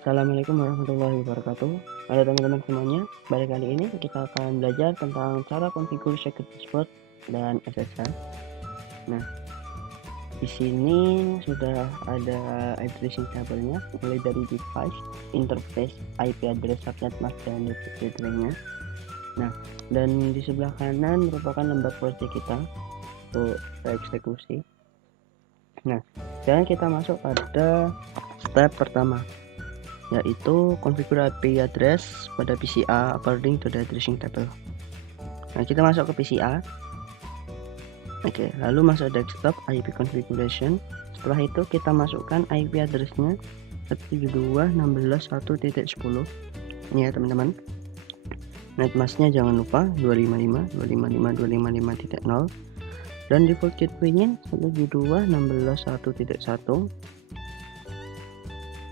Assalamualaikum warahmatullahi wabarakatuh. Halo teman-teman semuanya, pada kali ini kita akan belajar tentang cara konfigur secret password dan SSH. Nah, di sini sudah ada addressing tabelnya, mulai dari device, interface, IP address, subnet mask, dan gateway-nya. Nah, dan di sebelah kanan merupakan lembar project kita untuk eksekusi. Nah, sekarang kita masuk pada step pertama, yaitu configure IP address pada PC A according to the addressing table. Nah, kita masuk ke PC A. Oke, lalu masuk desktop IP configuration. Setelah itu kita masukkan IP addressnya 172.16.1.10. Ini ya teman-teman. Netmasknya jangan lupa 255.255.255.0 dan default gateway-nya 172.16.1.1.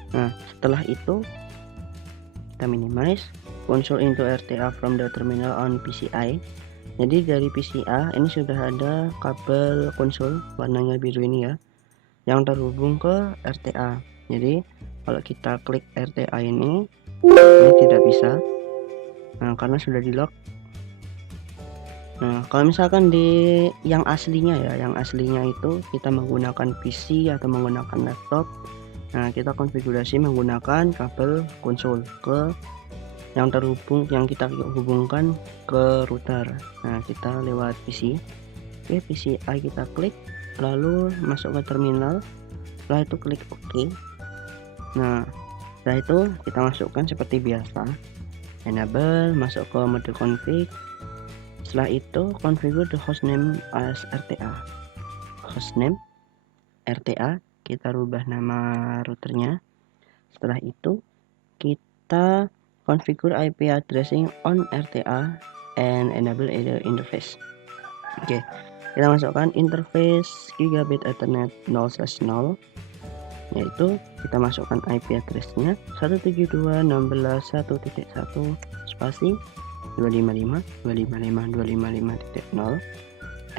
Nah, setelah itu kita minimize console into RTA from the terminal on PCI. Jadi dari PCA ini sudah ada kabel konsol warnanya biru ini ya, yang terhubung ke RTA. Jadi kalau kita klik RTA ini tidak bisa, karena sudah di lock. Nah, kalau misalkan di yang aslinya ya, yang aslinya itu kita menggunakan PC atau menggunakan laptop. Nah, kita konfigurasi menggunakan kabel konsol ke yang terhubung, yang kita hubungkan ke router. Nah, kita lewat PC. Oke, PCI kita klik, lalu masuk ke terminal. Setelah itu klik OK. Nah, setelah itu kita masukkan seperti biasa, enable, masuk ke mode config. Setelah itu configure the hostname as RTA. Hostname RTA, kita rubah nama routernya. Setelah itu kita configure IP addressing on RTA and enable either interface. Oke, kita masukkan interface gigabit ethernet 0/0, yaitu kita masukkan IP addressnya 172.16.1.1 spasi 255.255.255.0,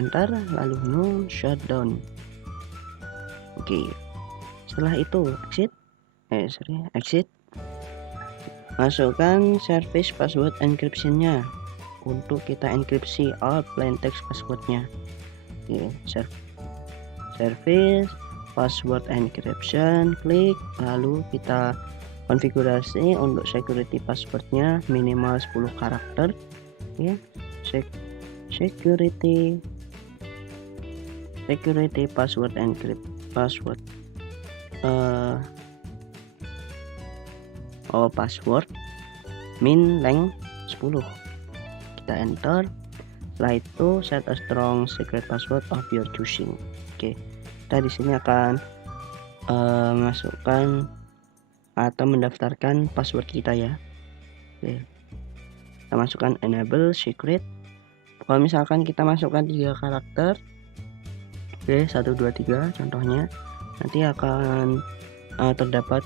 enter, lalu no shutdown. Oke, setelah itu exit. Masukkan service password encryption-nya untuk kita enkripsi all plain text passwordnya. Oke, service password encryption, klik, lalu kita konfigurasi untuk security passwordnya minimal 10 karakter ya. Security password encrypt password password min length 10. Kita enter. Setelah itu set a strong secret password of your choosing. Oke, kita di sini akan masukkan atau mendaftarkan password kita ya. Oke, kita masukkan enable secret. Kalau misalkan kita masukkan 3 karakter, oke, 1 2 3 contohnya, nanti akan terdapat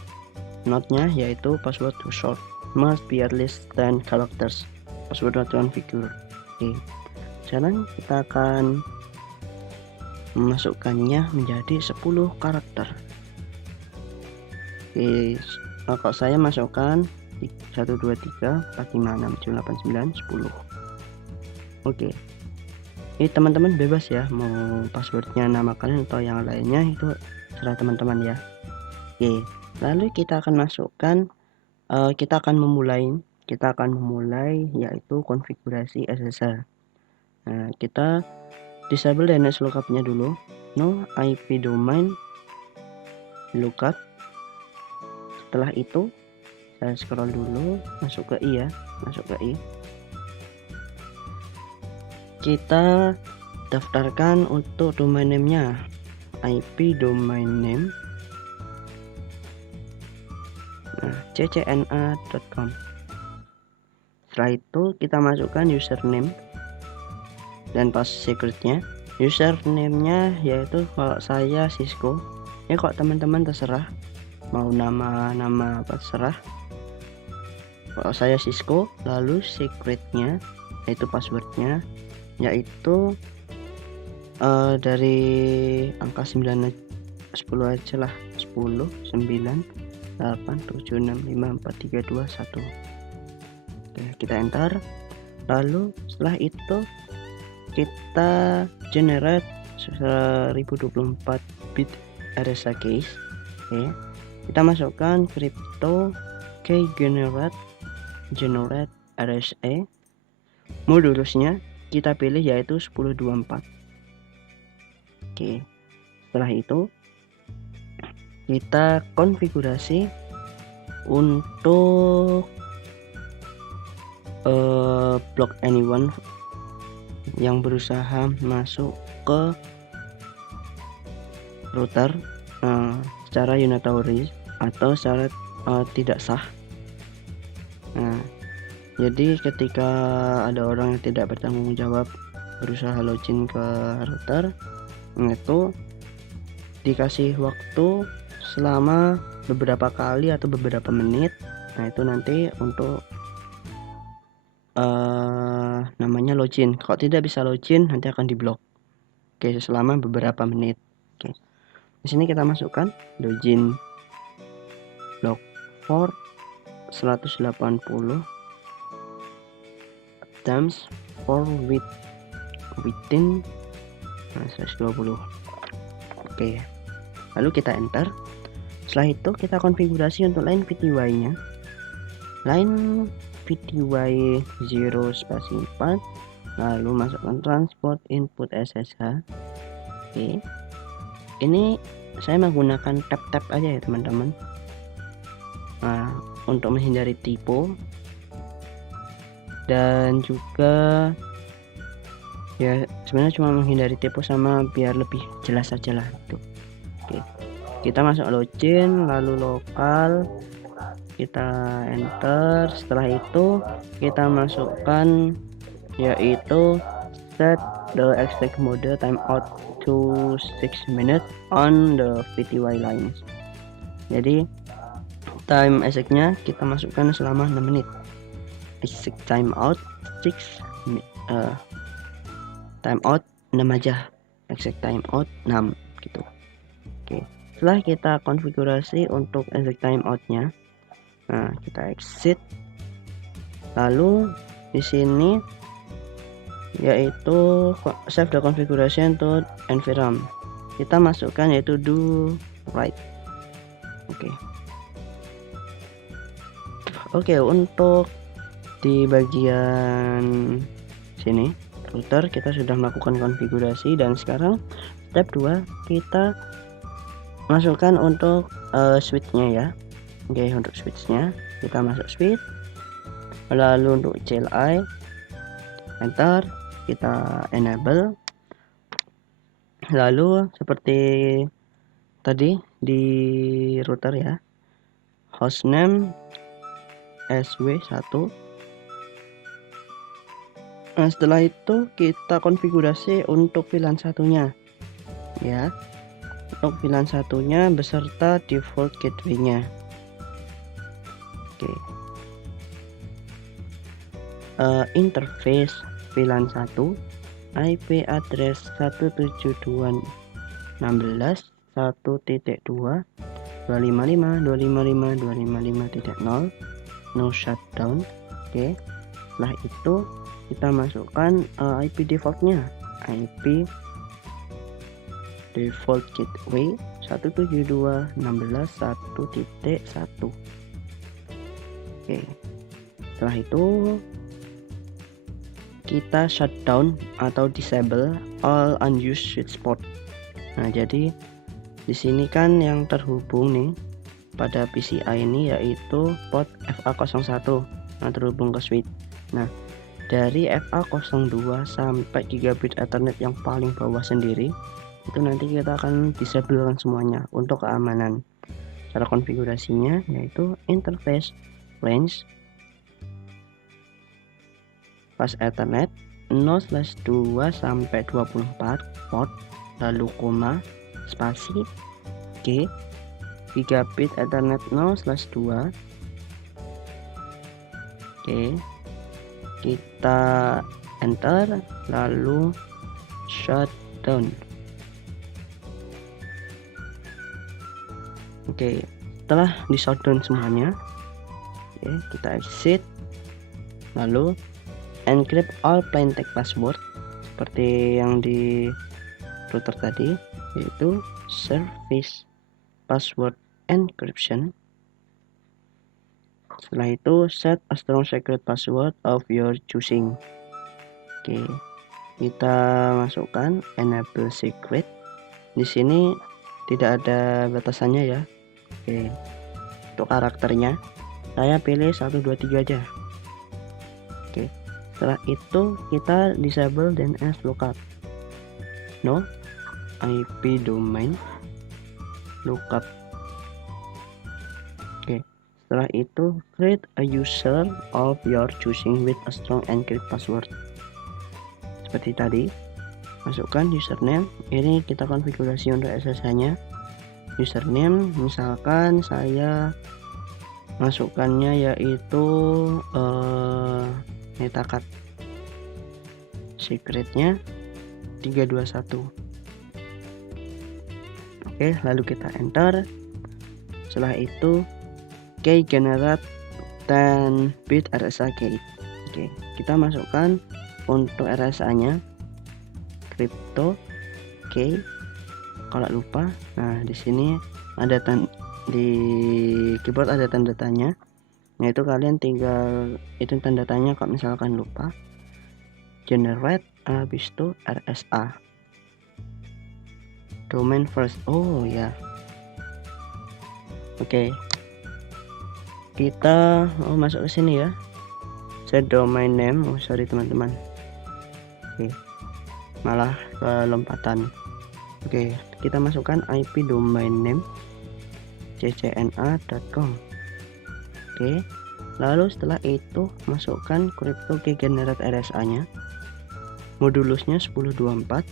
notnya, yaitu password too short, must be at least 10 characters, password not configured. Oke, sekarang kita akan memasukkannya menjadi 10 karakter. Oke, kalau saya masukkan 1 2 3 4 5 6 7 8 9 10. Oke, ini teman-teman bebas ya, mau passwordnya nama kalian atau yang lainnya, itu serah teman-teman ya. Oke, lalu kita akan masukkan kita akan memulai yaitu konfigurasi SSH. Nah, kita disable DNS lookup-nya dulu, no IP domain lookup. Setelah itu saya scroll dulu, masuk ke I ya, masuk ke I. Kita daftarkan untuk domain name-nya, IP domain name ccna.com. Setelah itu kita masukkan username dan password secretnya. Username-nya yaitu kalau saya Cisco. Ya, kok teman-teman terserah mau nama apa terserah. Kalau saya Cisco, lalu secretnya yaitu passwordnya yaitu dari angka 10 aja lah, 10 9 8765432 Oke, kita enter. Lalu setelah itu kita generate 1024 bit RSA keys. Oke, kita masukkan crypto key generate RSA. Modulusnya kita pilih yaitu 1024. Oke, setelah itu kita konfigurasi untuk block anyone yang berusaha masuk ke router secara unilateral atau secara tidak sah. Nah, jadi ketika ada orang yang tidak bertanggung jawab berusaha login ke router, itu dikasih waktu selama beberapa kali atau beberapa menit. Nah, itu nanti untuk namanya login. Kalau tidak bisa login nanti akan diblok. Oke, selama beberapa menit. Oke, di sini kita masukkan login block for 180 times for within 120. Oke, lalu kita enter. Setelah itu kita konfigurasi untuk line VTY nya, line VTY 0/4, lalu masukkan transport input SSH. Oke, ini saya menggunakan tab aja ya teman-teman, untuk menghindari typo dan juga ya sebenarnya cuma menghindari typo sama biar lebih jelas aja lah gitu. Oke, kita masuk login, lalu lokal, kita enter. Setelah itu kita masukkan yaitu set the exec mode timeout to 6 minutes on the VTY lines. Jadi time execnya kita masukkan selama 6 menit. Exec timeout 6 timeout 6 aja, exec timeout 6 gitu. Oke, setelah kita konfigurasi untuk exec timeoutnya, nah kita exit. Lalu di sini yaitu save the configuration to environment, kita masukkan yaitu do right. Oke, untuk di bagian sini router kita sudah melakukan konfigurasi, dan sekarang step 2 kita masukkan untuk switchnya ya. Oke, untuk switchnya kita masuk switch, lalu untuk CLI enter, kita enable. Lalu seperti tadi di router ya, hostname SW1. Nah, setelah itu kita konfigurasi untuk VLAN satunya ya, untuk VLAN satunya beserta default gateway-nya. Oke, interface VLAN 1 IP address 172.16.1.2.255.255.255.0 no shutdown. Oke, setelah itu kita masukkan IP defaultnya, IP default gateway 172.16.1.1. Oke, setelah itu kita shutdown atau disable all unused switch port. Nah, jadi di sini kan yang terhubung nih pada PCI ini yaitu port FA01 yang terhubung ke switch. Nah, dari FA02 sampai gigabit Ethernet yang paling bawah sendiri itu nanti kita akan disablekan semuanya untuk keamanan. Cara konfigurasinya yaitu interface range pas Ethernet 0/2 sampai 24 port, lalu koma spasi G gigabit Ethernet 0/2. Oke, kita enter lalu shutdown. Oke, setelah di shutdown semuanya, oke, kita exit, lalu encrypt all plain text password seperti yang di router tadi, yaitu service password encryption. Setelah itu set a strong secret password of your choosing. Oke, kita masukkan enable secret. Di sini tidak ada batasannya ya. Oke, untuk karakternya saya pilih 1 2 3 aja. Oke, setelah itu kita disable DNS lookup. No IP domain lookup. Oke, setelah itu create a user of your choosing with a strong encrypt password. Seperti tadi, masukkan username. Ini kita konfigurasi untuk SSH-nya. Username misalkan saya masukkannya yaitu metacat, secretnya 321. Oke, lalu kita enter. Setelah itu key generate 10 bit RSA key. Oke, kita masukkan untuk RSA-nya crypto key. Kalau lupa, nah di sini ada di keyboard ada tanda tanya. Nah itu kalian tinggal itu tanda tanya kalau misalkan lupa. Generate habis itu RSA. Domain first. Oh ya. Oke. Kita masuk ke sini ya. Set domain name. Oh sorry teman-teman. Oke. Malah kelompatan. Oke, kita masukkan IP domain name ccna.com. Oke. Lalu setelah itu masukkan crypto key generate RSA-nya. Modulusnya 1024.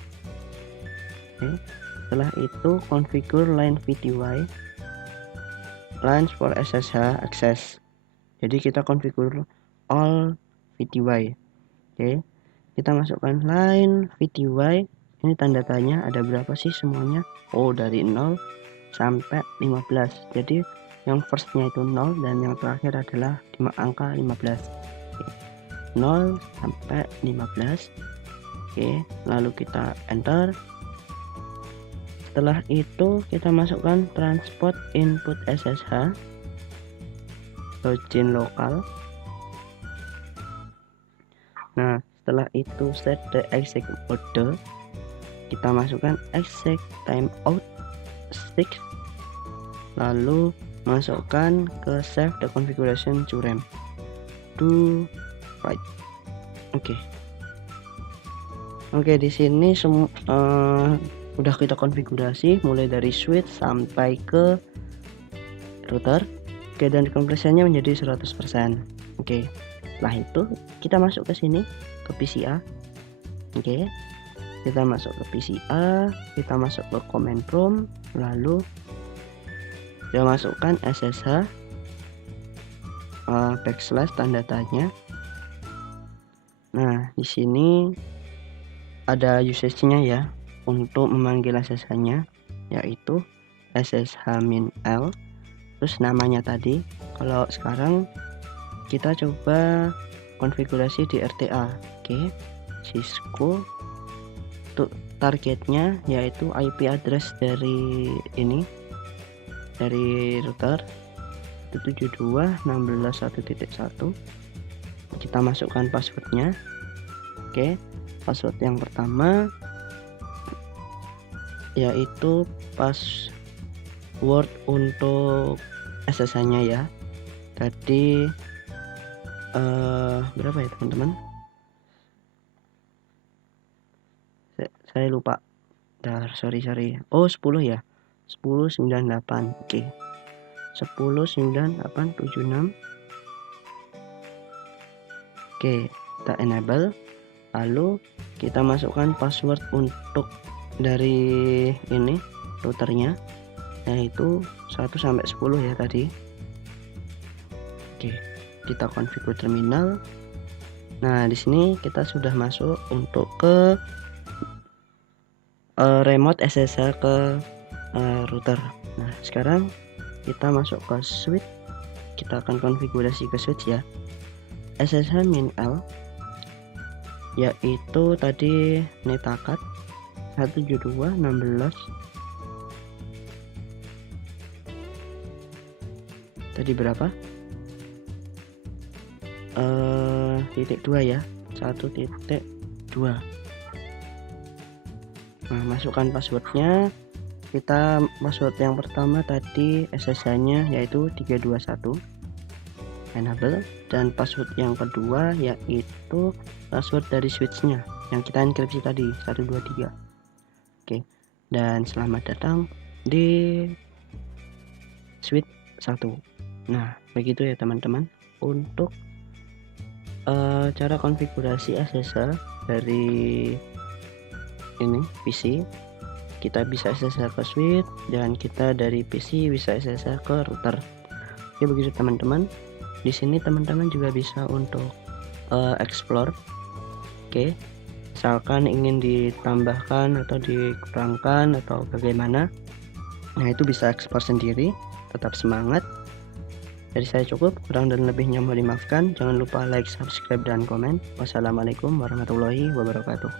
Oke. Setelah itu configure line VTY, lines for SSH access. Jadi kita configure all VTY. Oke, kita masukkan line VTY. Ini tanda tanya, ada berapa sih semuanya? Oh, dari 0 sampai 15. Jadi yang firstnya itu 0 dan yang terakhir adalah angka 15. Oke. 0 sampai 15. Oke, lalu kita enter. Setelah itu kita masukkan transport input SSH login lokal. Nah setelah itu set the exec mode, kita masukkan exec timeout 6, lalu masukkan ke save the configuration to RAM do right. Oke, di sini udah kita konfigurasi mulai dari switch sampai ke router. Oke, dan kompresinya menjadi 100%. Oke, setelah itu kita masuk ke sini ke PCA. Oke, kita masuk ke PCA, kita masuk ke command prompt, lalu kita masukkan SSH backslash tanda tanya. Nah di sini ada usage-nya ya. Untuk memanggil SSH-nya yaitu SSH-L, terus namanya tadi. Kalau sekarang kita coba konfigurasi di RTA. Oke, Cisco. Untuk targetnya yaitu IP address dari ini, dari router 172.16.1.1. Kita masukkan passwordnya. Oke, password yang pertama yaitu password untuk SSH-nya ya. Tadi berapa ya teman-teman? Saya lupa. Sorry. Oh 10 ya. 1098. Oke. 109876. Oke, kita enable. Lalu kita masukkan password untuk dari ini routernya yaitu 1 sampai 10 ya tadi. Oke, kita configure terminal. Nah di sini kita sudah masuk untuk ke remote SSH ke router. Nah sekarang kita masuk ke switch, kita akan konfigurasi ke switch ya. SSH min L yaitu tadi netakat 172.16 tadi berapa? Titik 2 ya, 1.2. Nah, masukkan passwordnya. Kita password yang pertama tadi SSH nya yaitu 321 enable, dan password yang kedua yaitu password dari switchnya yang kita enkripsi tadi 123. Oke, dan selamat datang di switch 1. Nah, begitu ya teman-teman untuk cara konfigurasi SSH dari ini PC. Kita bisa SSH ke switch dan kita dari PC bisa SSH ke router. Oke, begitu teman-teman. Di sini teman-teman juga bisa untuk explore. Oke, misalkan ingin ditambahkan atau dikurangkan atau bagaimana, nah itu bisa explore sendiri. Tetap semangat. Dari saya cukup, kurang dan lebihnya mohon dimaafkan. Jangan lupa like, subscribe, dan komen. Wassalamualaikum warahmatullahi wabarakatuh.